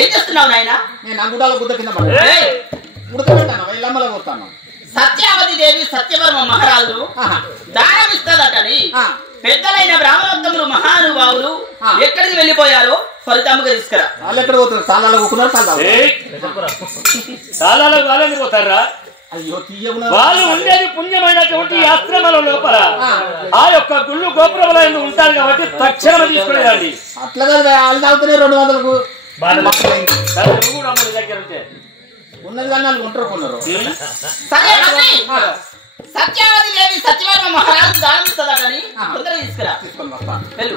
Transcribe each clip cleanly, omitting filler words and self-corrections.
ఏం చేస్తున్నావు నాయన? నేను అంగుడాల గుద్ద కింద ఉడకబెట్టాను ఇల్లమ్మల పోతాను. సత్యావతి దేవి సత్యవర్మ మహారాజు దానం ఇస్తుందటని పెద్దలైన బ్రాహ్మణోత్తములు మహానుభావులు ఎక్కడికి వెళ్ళిపోయారో ఫలితముగా తీసుకురా. వాళ్ళు ఎక్కడ పోతున్నారు? తాళాలు కూకున్నారు. తాళాలు వాళ్ళని పోతారా? అయ్యో వాళ్ళు ఉండేది పుణ్యమైనటువంటి ఆశ్రమాల లోపల ఆ యొక్క గుళ్ళు గోపురంలో ఉంటారు కాబట్టి తక్షణం తీసుకునేదండి. అట్లా వాళ్ళు తాగుతున్నాయి 200కు దగ్గర ఉంటే ఉన్నది కానీ వాళ్ళు ఉంటారు కొన్నారు. సత్యావతి దేవి సత్యవర్మ మహారాజు దానం ఇస్తుందటని తొందరగా తీసుకురా. తీసుకొని వస్తా. వెళ్ళు.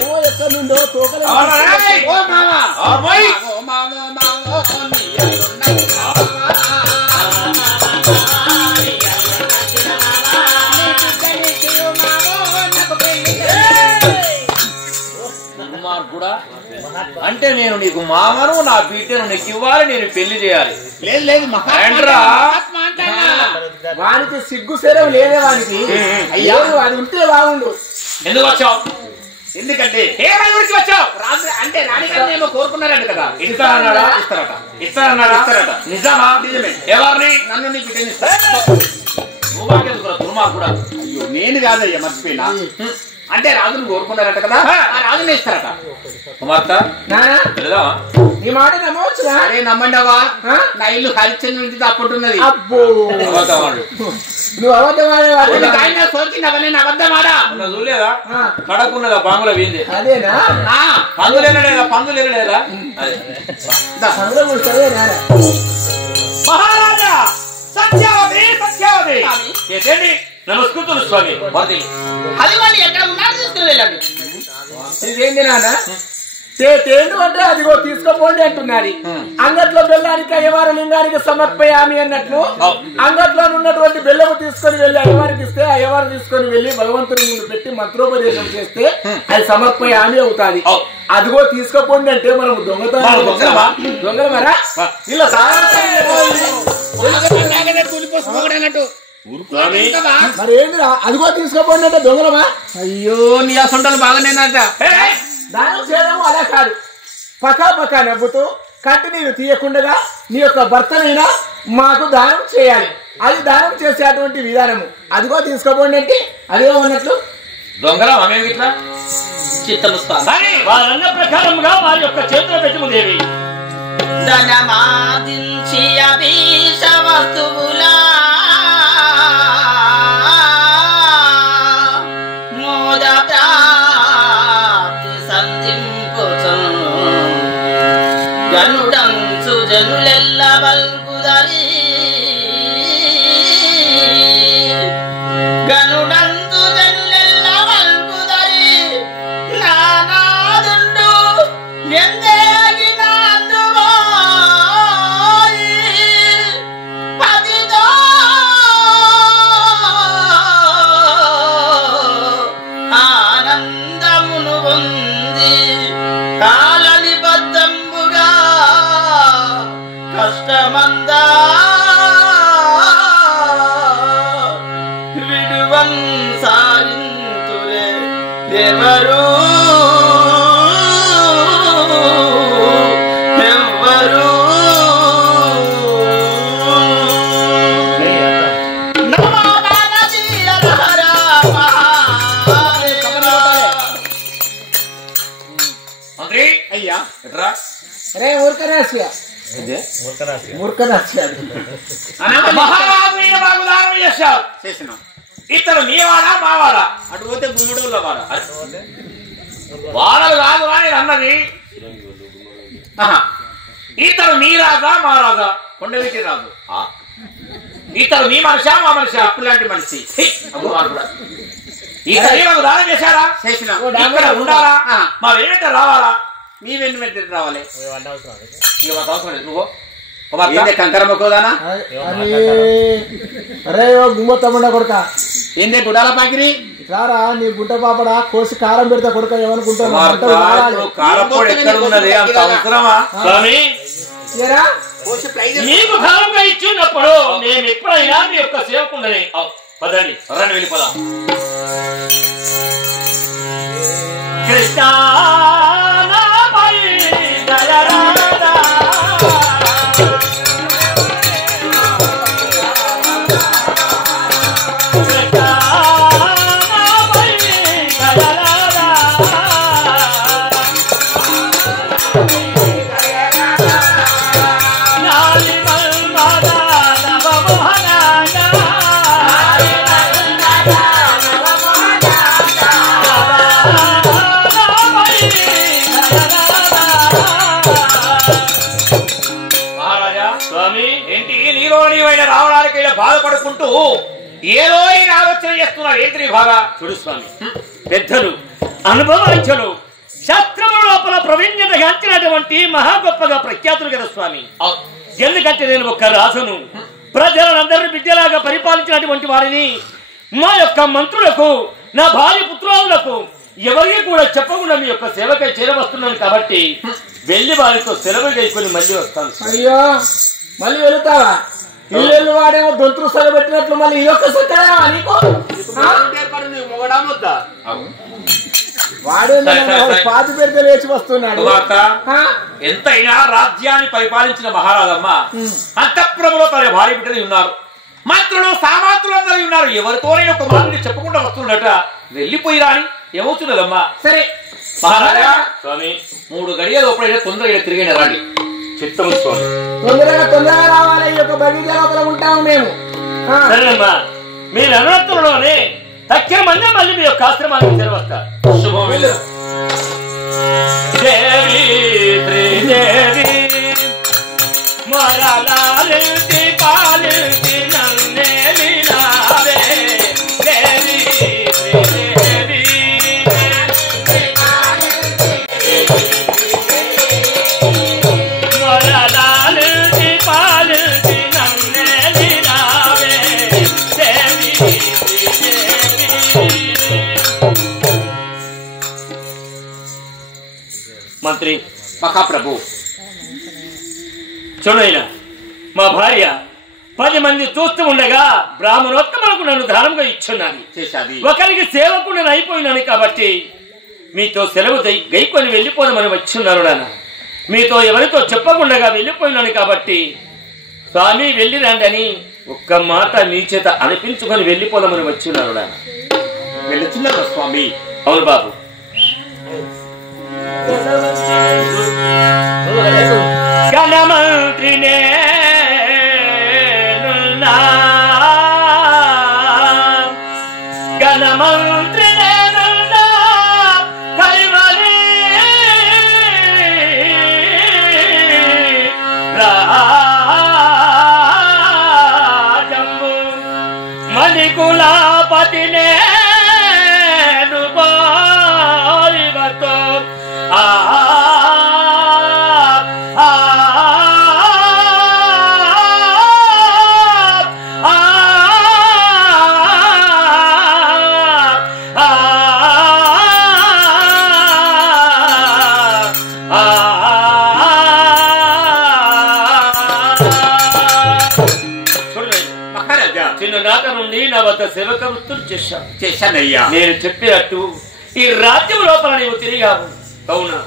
ఏమో ఎక్కడ నుండో తోకలు కూడా అంటే నేను నీకు మామను నా బిడ్డను నీకు ఇవ్వాలి, నేను పెళ్లి చేయాలి. లేదు లేదు వానికి సిగ్గు శరం లేదే వానికి. అయ్యా అది ఉంటే బాగుండు. ఎందుకు వచ్చావు? ఎందుకంటే ఏమై ఊరికి వచ్చావు? అంటే రాణిగారిని ఏమో కోరుకున్నారంట కదా. ఇస్తారన్నాడా? ఇస్తారట. ఇస్తారన్నాడా? ఇస్తారట. నిజమా? నిజమే. ఎవరిని? నన్ను నీకు కూడా. అయ్యో నేను కాదయ్యా మర్చిపోయినా. అంటే రాజును కోరుకున్నారట కదా, ఆ రాజునే ఇస్తారట. నీ మాట నమ్మవచ్చురా? అరే నమ్మండవా, నా ఇల్లు హరిచంద్ర నుంచి తప్పుంటున్నది. అబ్బో నువ్వు అబద్ధమాడే సోకిందవా? నేను అబద్ధమాడా? చూడలేదా కడకున్నదా బాంగుల వీంది? అదేనా? పందులేదా? పందులేదా? మహారాజా సత్యావతి సత్యావతి ఏంటండి నమస్కృతులు స్వామి. అది వాళ్ళు ఎక్కడ ఉన్నారు తీసుకుని వెళ్ళండి. ఇదేంటి నాన్న? తేండు అంటే అదిగో తీసుకోపోండి అంటున్నది. అంగట్లో బెల్లానికి అయ్యవారు లింగానికి సమర్పయామి అన్నట్లు అంగట్లో ఉన్నటువంటి బెల్లము తీసుకొని వెళ్ళి అయ్యవారికి ఇస్తే అయ్యవారు తీసుకొని వెళ్ళి భగవంతుని ముందు పెట్టి మంత్రోపదేశం చేస్తే అది సమర్పయామి అవుతాది. అదిగో తీసుకోపోండి అంటే మనం దొంగలమరా? ఇలా కూలిపోసుకోవడన్నట్టు మరి ఏంటిరా? అదిగో తీసుకోపోండి అంటే దొంగలమా? అయ్యో నీ అసంటలు బాగానేనట. దానం చేయడము అలా కాదు, పకా నవ్వుతూ కంటి నీరు తీయకుండా నీ యొక్క భర్తనైనా మాకు దానం చేయాలి. అది దానం చేసేటువంటి విధానము. అదిగో తీసుకోపోండి అంటే అదిగో ఉన్నట్లు దొంగల వాళ్ళన్న ప్రకారంగా వారి యొక్క చేతులు పెట్టము దేవి. ధనమాదించి అభీష వస్తువులా మోద ప్రాప్తి సంధింపుచు గనుడంచు జనులెల్ల బల్కుదరి గనుడంచు జనులెల్ల బల్కుదరి నానాదుండు ఎందేగినాందువో ఆనందమును పొంది కాలని బద్ధంబుగా కష్టమందా విడువం సారింతులే ఎవరు ఎవరు అయ్యా రే మూర్ఖరాశి ఇతను నీవాడా మావాడా? అటు పోతే గుమ్మడుల వాడా? వాడలు కాదు అని అన్నది. ఇతను నీ రాజా మా రాజా? కొండవీటి రాజు. ఇతను నీ మనిషా మా మనిషా? అప్పులాంటి మనిషి. ఇతను మాకు దానం చేశారా? చేసిన ఇక్కడ ఉండాలా? మా వెంట రావాలా? మీ వెన్ను వెంట రావాలి ఇక మాకు అవసరం లేదు నువ్వు ఏందే కంకర మొక్కదానా అరే గుమ్మ తమ్ముడా కొడుక ఏందే గుడాల పాకిరి రారా నీ గుంట పాపడా కోసి కారం పెడతా కొడుక ఏమనుకుంటావు కారపొడి ఎక్కడ ఉన్నది అంత అవసరమా స్వామి ఏరా మీకు కాలంగా ఇచ్చినప్పుడు నేను ఎప్పుడైనా మీ యొక్క సేవకుండని పదండి రండి వెళ్ళిపోదాం కృష్ణ నామై దయరాధా రావడానికి బాధపడుకుంటూ ఏదో ఆలోచన చేస్తున్నారు ఏంటి బాగా చూడు స్వామి పెద్దలు అనుభవించలు శాస్త్రము లోపల ప్రవీణ్యత గాంచినటువంటి మహా గొప్పగా ప్రఖ్యాతులు కదా స్వామి ఎందుకంటే నేను ఒక రాజును ప్రజలందరినీ బిడ్డలాగా పరిపాలించినటువంటి వారిని మా యొక్క మంత్రులకు నా భార్య పుత్రాలకు ఎవరికి కూడా చెప్పకుండా మీ యొక్క సేవకై చేరవస్తున్నాను కాబట్టి వెళ్లి వారితో సెలవు చేసుకుని మళ్ళీ వస్తాను. అయ్యో మళ్ళీ వెళుతావా? ఇల్లు వాడేమో దొంతులు సగబెట్టినట్లు మళ్ళీ ఇదొక్క సక్కడా నీకు మొగడా ముద్దా వాడే పాతి పెడితే లేచి వస్తున్నాడు. ఎంతైనా రాజ్యాన్ని పరిపాలించిన మహారాజమ్మ అంతఃపురంలో తన భార్య బిడ్డలు ఉన్నారు, మంత్రులు సామంతులు అందరూ ఉన్నారు. ఎవరితోనైనా ఒక మాటని చెప్పకుండా వస్తున్నట వెళ్ళిపోయి రాని ఏమవుతున్నదమ్మా? సరే మహారాజా స్వామి 3 గడియలు లోపల తొందరగా తిరిగిన రండి. చిత్తము స్వామి తొందరగా రావాలి. ఈ యొక్క బగీచా లోపల ఉంటాము మేము. సరేనమ్మా మీ నవరాత్రుల్లోనే తక్కిన మంది మళ్ళీ మీ యొక్క ఆశ్రమానికి చేరవస్తా. శుభం. దేవి త్రిదేవి మరలాలింటి పాలింటి నన్నేలినావే దేవి త్రిదేవి మరలాలింటి పాలింటి నన్నేలినావే దేవి త్రిదేవి. మంత్రి మహాప్రభు చూడైనా మా భార్య 10 మంది చూస్తూ ఉండగా బ్రాహ్మణోత్తములకు నన్ను దానంగా ఇచ్చున్నాను. చేశాది ఒకరికి సేవకుడు అయిపోయినాను కాబట్టి మీతో సెలవు గైకొని వెళ్ళిపోదామని వచ్చిన్నారు నాన్న. మీతో ఎవరితో చెప్పకుండా వెళ్ళిపోయినాను కాబట్టి స్వామి వెళ్ళి రండి అని ఒక్క మాట మీ చేత అనిపించుకొని వెళ్ళిపోదామని వచ్చిన్నారు నాన్న. వెళుతున్నారు స్వామి. అవును బాబు. గణమంత్రినే గణమంత్రినే కైవలి రాజంబు మణికులాపతినే బారివతో ఆ చిన్ననాట నుండి నా వద్ద సేవక వృత్తులు చేశానయ్యా. నేను చెప్పినట్టు ఈ రాజ్యం లోపల నీవు తిరిగావు. అవునా?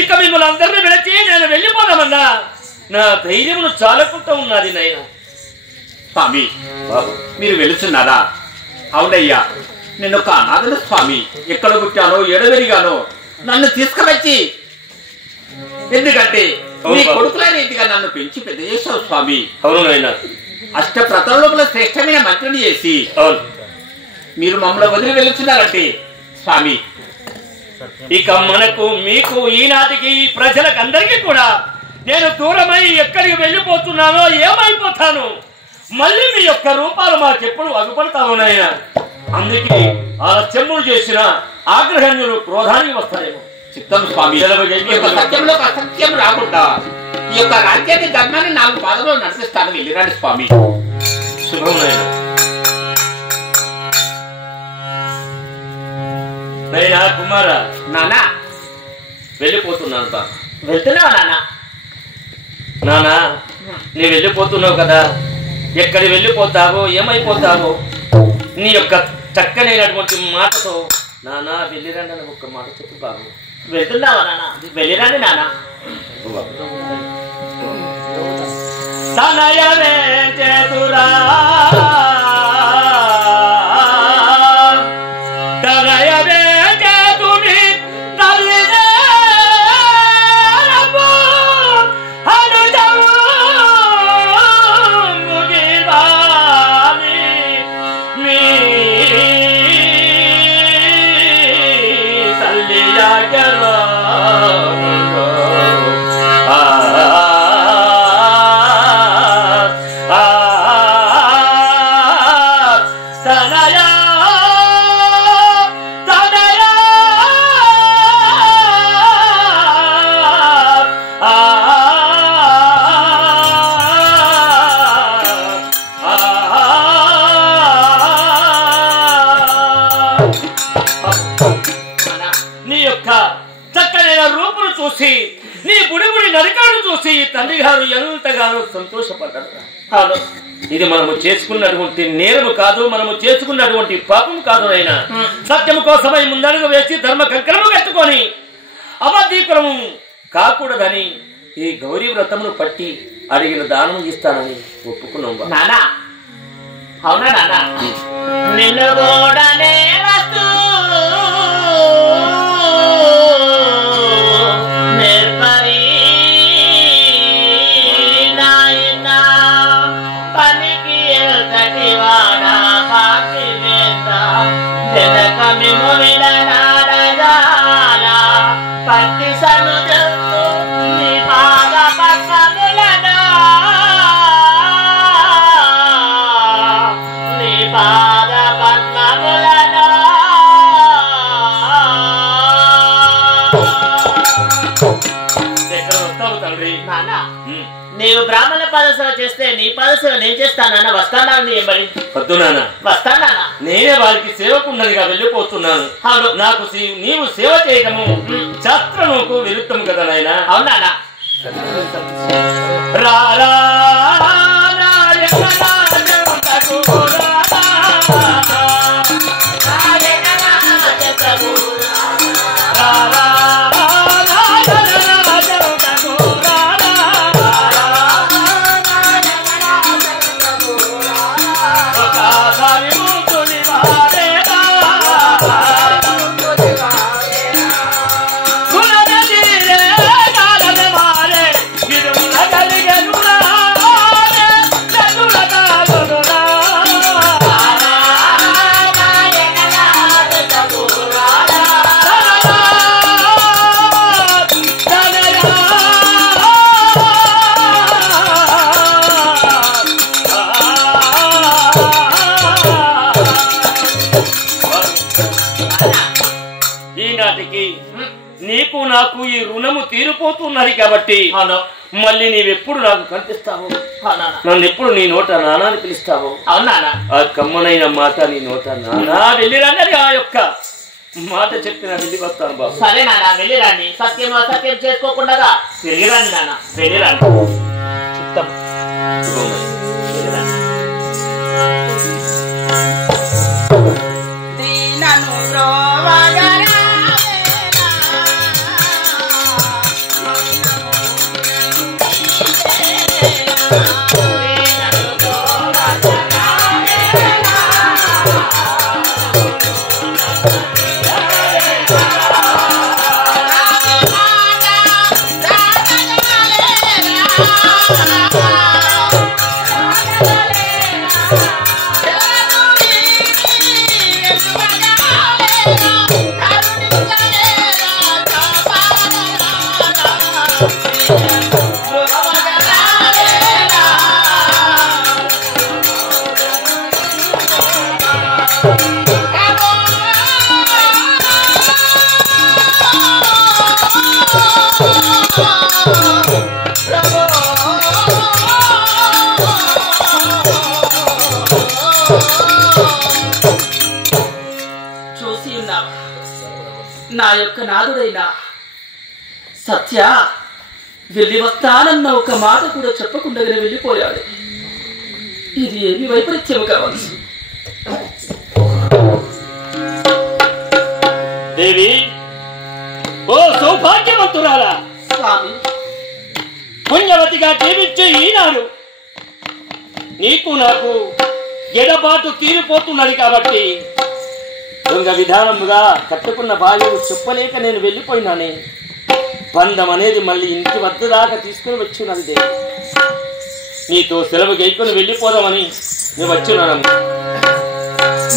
ఇక మిమ్మల్ని అందరినీ విడిచి నేను వెళ్ళిపోదామన్నా నా ధైర్యమును చాలకుంటూ ఉన్నది నాయన. స్వామి బాబు మీరు వెళుతున్నారా? అవునయ్యా, నేను ఒక అనాథను స్వామి. ఎక్కడ పుట్టానో ఎడవెరిగానో నన్ను తీసుకువచ్చి ఎందుకంటే మీ కొడుకులైన ఇంటిగా నన్ను పెంచి పెద్ద చేశావు స్వామి. అవును నాయన. అష్టప్రతలోపల శ్రేష్టమైన మంత్రిని చేసి అవును. మీరు మమ్మల్ని వదిలి వెళుతున్నారంటే స్వామి ఇక మనకు మీకు ఈనాటికి ఈ ప్రజలకందరికీ కూడా నేను దూరమై ఎక్కడికి వెళ్ళిపోతున్నానో ఏమైపోతాను. మళ్ళీ మీ యొక్క రూపాలు మాకెప్పుడు అగుపడతావు నాయన. అందుకే ఆ చెమ్ములు చేసిన ఆగ్రహణ్యులు క్రోధానికి వస్తారేమో. చిత్తం స్వామి. ఈ యొక్క సత్యంలో అసత్యం రాకుండా ఈ యొక్క రాజ్యాన్ని ధర్మాన్ని 4 పాదములు నడిపిస్తాను. వెళ్ళిరండి స్వామి. శుభం నైనా కుమార. నానా వెళ్ళిపోతున్నాను తా. వెళ్తున్నావా నానా? నానా నీ వెళ్ళిపోతున్నావు కదా, ఎక్కడి వెళ్ళిపోతావో ఏమైపోతావో నీ యొక్క చక్కనైనటువంటి మాటతో నానా వెళ్ళిరండి అని ఒక్క మాట చెప్పు బాబు. వెళ్తున్నావా నానా? వెళ్ళిరండి నానా. తనయమే చేతురా తనయమే చేతుని తల్లిదే అనుజము ముగివాలి మీ తల్లి యాగలో నీ బుడిబుడి నరకాలు చూసి తండ్రి గారు ఎంతగానో సంతోషపడ్డారు. ఇది మనము చేసుకున్నటువంటి నేరము కాదు, మనము చేసుకున్నటువంటి పాపము కాదు. అయినా సత్యము కోసమై ముందడుగు వేసి ధర్మ కంకణము కట్టుకొని అబద్ధీకులము కాకూడదని ఈ గౌరీ వ్రతమును పట్టి అడిగిన దానం ఇస్తానని ఒప్పుకున్నాం. నానా అవునా నానా? నిన్ను కూడా పట్టి సను నీ పాద పక్కములను నీ పాద పద్మములను ఎక్కడ వస్తావు తండ్రి? నాన్న నీవు బ్రాహ్మణ పాదసేవ చేస్తే నీ పాదసేవ నేను చేస్తానన్న వస్తానా? మరి వద్దు నాన్న, వస్తానా? నేనే వారికి సేవకున్నదిగా వెళ్ళిపోతున్నాను. నాకు నీవు సేవ చేయటము శాస్త్రముకు విరుద్ధము కదా నాయన. అవునా? రారా నీకు నాకు ఈ రుణము తీరిపోతున్నది కాబట్టి మళ్ళీ నీవెప్పుడు నాకు కనిపిస్తావు? నన్ను ఎప్పుడు నీ నోట నానా అని పిలుస్తావు? అవునా? ఆ కమ్మనైన మాట నీ నోట నానా వెళ్ళిరాని ఆ యొక్క మాట చెప్పిన వెళ్ళి వస్తాను బాబు. సరే నాన్న వెళ్ళిరాండి. సత్యం అసత్యం చేసుకోకుండా వెళ్ళిరాండి నాన్న, వెళ్ళిరాండి. చిత్తం దీనను నాదుడైనా సత్య వెళ్ళి వస్తానన్న ఒక మాట కూడా చెప్పకుండానే వెళ్ళిపోయాడు. ఇది ఏమి వైపరీత్యము కావచ్చు. దేవి, ఓ సౌభాగ్యవంతురాలా, స్వామి పుణ్యవతిగా జీవించే ఈనాడు నీకు నాకు ఎడబాటు తీరిపోతున్నది కాబట్టి దొంగ విధానముగా కట్టుకున్న భార్యను చెప్పలేక నేను వెళ్ళిపోయినానే. బంధం అనేది మళ్ళీ ఇంటి వద్ద దాకా తీసుకుని వచ్చినది దేవి. నీతో సెలవు గైకొని వెళ్ళిపోదామని నేను వచ్చినాను.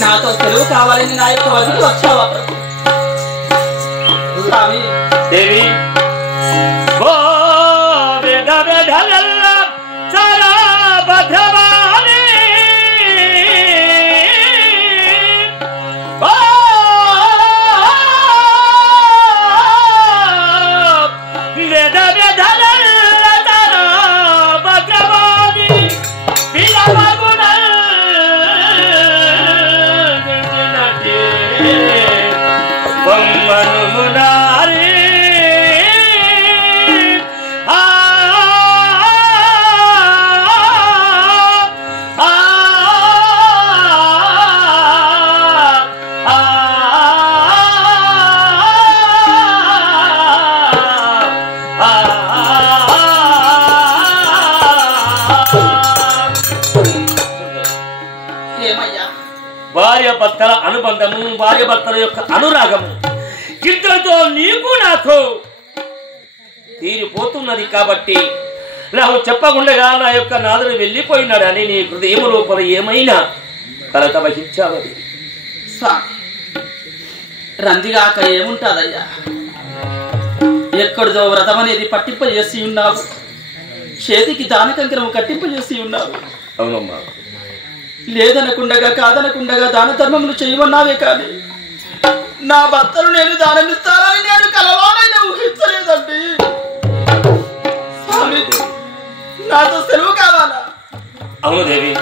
నాతో సెలవు కావాలని నా యొక్క వదిలి వచ్చావా ప్రభు? స్వామి దేవి, ఓ వేద వేదలల్ల చాలా భద్రవాణి, ఓ వేద వేదలల్ల చాలా భద్రవాణి విలమగున బొమ్మను మునారి ఏమయ్యా? భార్య భర్తల అనుబంధము, భార్య భర్తల యొక్క అనురాగము ఇద్దరితో నీకు నాకు తీరిపోతున్నది కాబట్టి నాకు చెప్పకుండా నా యొక్క నాదుడు వెళ్ళిపోయినాడని నీ హృదయం లోపల ఏమైనా కలత వహించావది. స్వామి రందిగాక ఏముంటాదయ్యా? ఎక్కడిదో వ్రతం అనేది పట్టింపజేసి ఉన్నావు, చేతికి దానకంకరము కట్టింపజేసి ఉన్నావు. అవునమ్మా, లేదనకుండగా కాదనకుండగా దాన ధర్మములు చేయమన్నావే కానీ నా భర్తను నేను దానమిస్తానని నేను కలలోనైనా ఊహించలేదండి. స్వామి నాతో సెలవు కావాలా? అవును దేవి.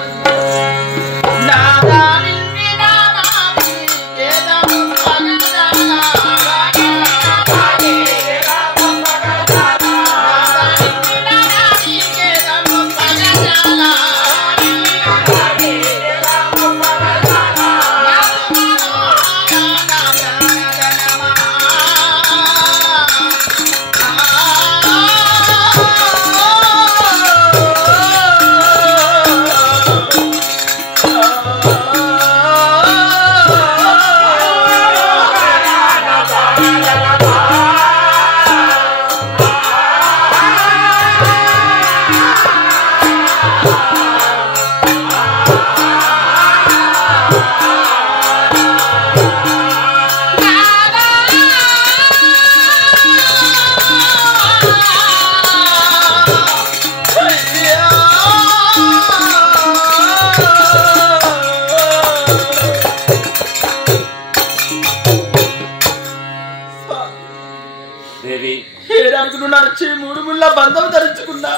నడిచి మూడు ముళ్ళ బంధం ధరించుకున్నా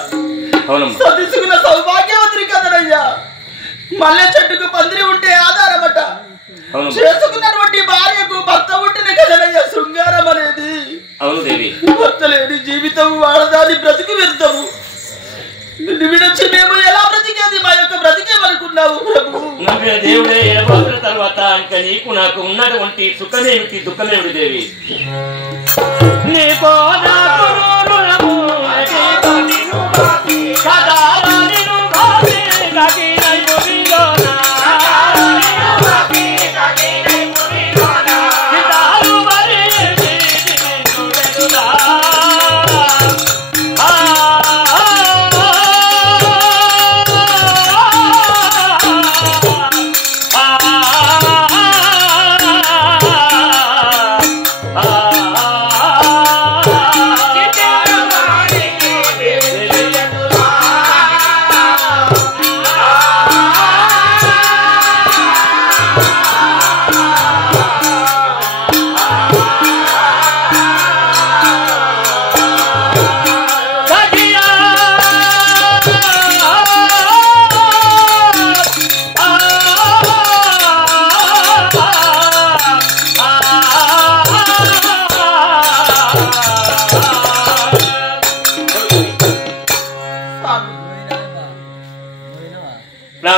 అవునమ్మా, సదించుకున్న సౌభాగ్యవంతుని కదనయ్యా. మల్లె చెట్టుకు పందిరి ఉంటే ఆధారమట, అవునమ్మా. చేసుకున్నటువంటి భార్యకు భర్త ఉంటేనే కదనయ్యా శృంగారం అనేది. అవును దేవి. భర్త లేని జీవితం వాడదాని బ్రతుకు వ్యర్థము. నిన్ను విడొచ్చి మేము ఎలా బ్రతికేది? మా యొక్క బ్రతికేమనుకున్నావు ప్రభు? నమ్మిన దేవుడే ఎడబాసిన తర్వాత ఇంకా నీకు నాకు ఉన్నటువంటి సుఖమేమిటి దుఃఖమేమిటి దేవి? నీకో నాకు రుణము, నీకో నిన్ను భావి, సదా నిన్ను భావి, కాకినై మురిలోనా, నిన్ను భావి, కాకినై మురిలోనా, సితారు మరి నిన్ను వెలులా. Get down!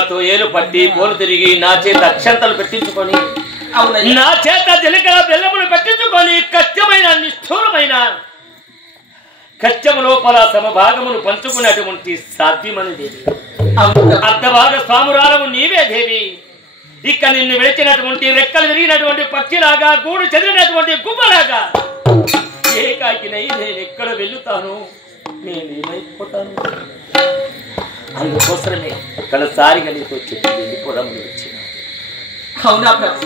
నాతో ఏలు పట్టి పోలు తిరిగి నా చేత అక్షంతలు పెట్టించుకొని అవునయ్యా. నా చేత జీలకర్ర బెల్లములు పెట్టించుకొని కష్టమైన నిష్ఠూరమైన కష్టము లోపల సమభాగమును పంచుకున్నటువంటి సాధ్యమని దేవి. అర్ధభాగ స్వామురాలము నీవే దేవి. ఇక నిన్ను విడిచినటువంటి రెక్కలు విరిగినటువంటి పక్షిలాగా గూడు చెదిరినటువంటి గుమ్మలాగా ఏకాకినై నేను ఎక్కడ వెళ్తాను, నేనేమైపోతాను. అందుకోసమే ఇక్కడ సారిగా నీతో చెప్పి వెళ్ళిపోవడం వచ్చిన. అవునా ప్రభు,